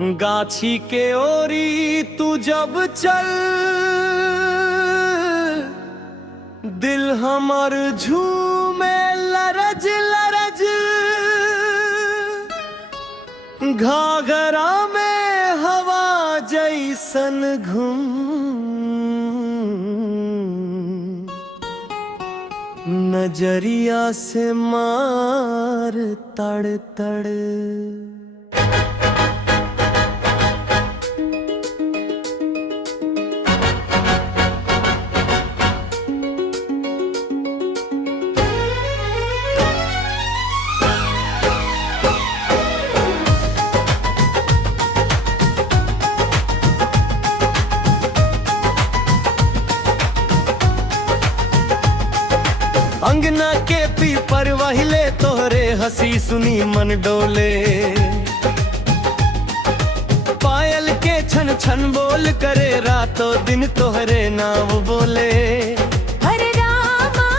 गाछी के ओरी तू जब चल, दिल हमर झूमे लरज लरज। घाघरा में हवा जैसन घूम, नजरिया से मार तड़ तड़। अंगना के पीपर वहिले तोहरे हंसी सुनी मन डोले। पायल के छन छन बोल करे रातों दिन तोहरे नाम बोले। हरे रामा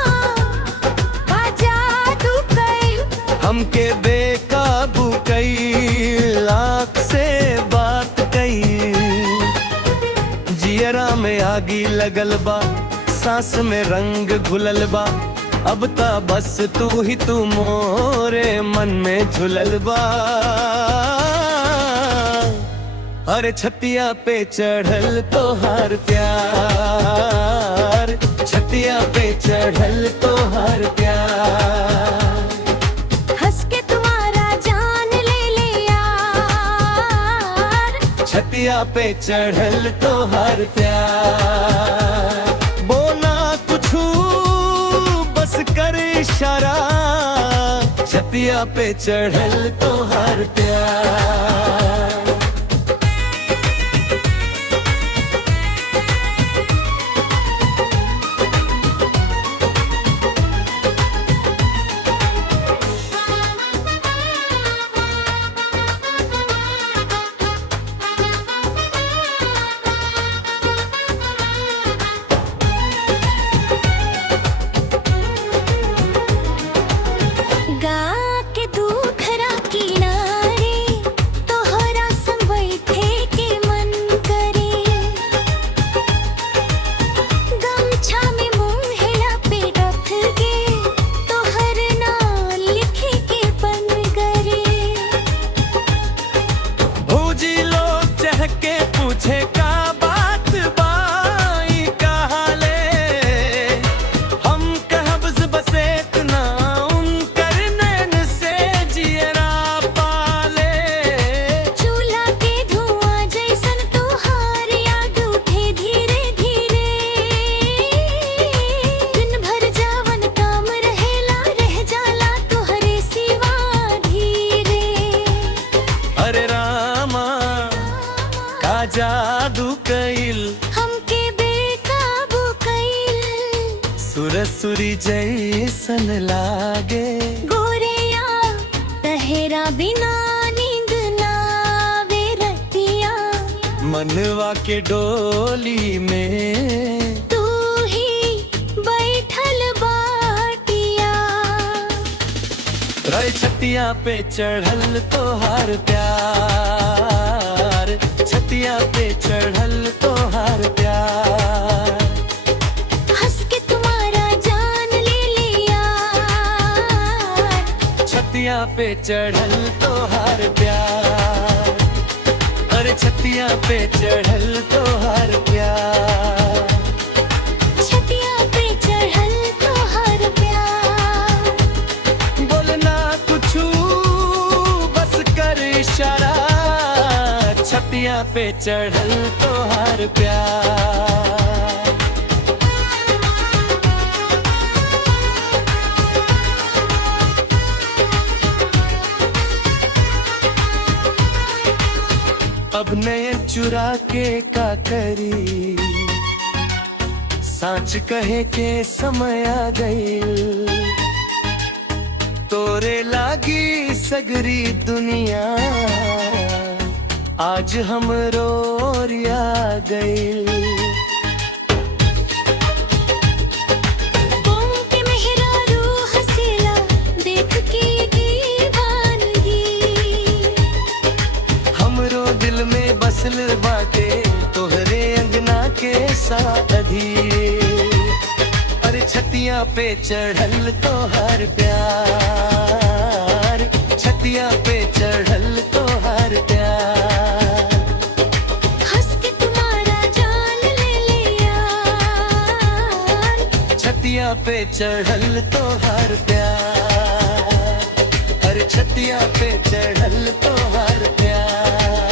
का जादू कई, हमके बेकाबू कई, लाख से बात कई। जियरा में आगी लगल बा, सांस में रंग घुलल बा। अब ता बस तू ही तू मोरे मन में झुलल बा। अरे छतिया पे चढ़ल तोहार प्यार, छतिया पे चढ़ल तोहार प्यार। हंस के तुम्हारा जान ले ले यार, छतिया पे चढ़ल तोहार प्यार। बोला कुछ बस कर इशारा, छतिया पे चढ़ल तोहार प्यार। जादू कइल, हमके बेकाबू कइल। सुरसुरी जैसन लागे गोरिया, तहरा बिना नींद ना आवे रतिया। मनवा के डोली में तू ही बैठल बाटिया। रे छतिया पे चढ़ल तोहार प्यार, छतिया पे चढ़ल तोहार प्यार। हंस के तुम्हारा जान ले ले यार, छतिया पे चढ़ल तोहार प्यार। अरे छतिया पे चढ़ल तोहार प्यार, छतिया पे चढ़ल तोहार प्यार। बोलना कुछू बस कर इशारा, छतिया पे चढ़ल तोहार प्यार। अब नए चुरा के का करी, सांच कहे के समय आ गई। तोरे लागी सगरी दुनिया, आज हमरो ओरिया गई। दिल बसल बाटे तोहरे अंगना के साधी। अरे छतिया पे चढ़ल तोहार प्यार, छतिया पे चढ़ल तोहार प्यार। हंस के तुम्हारा जान ले लिया, छतिया पे चढ़ल तोहार प्यार, अरे छतिया पे चढ़ल तोहार प्यार।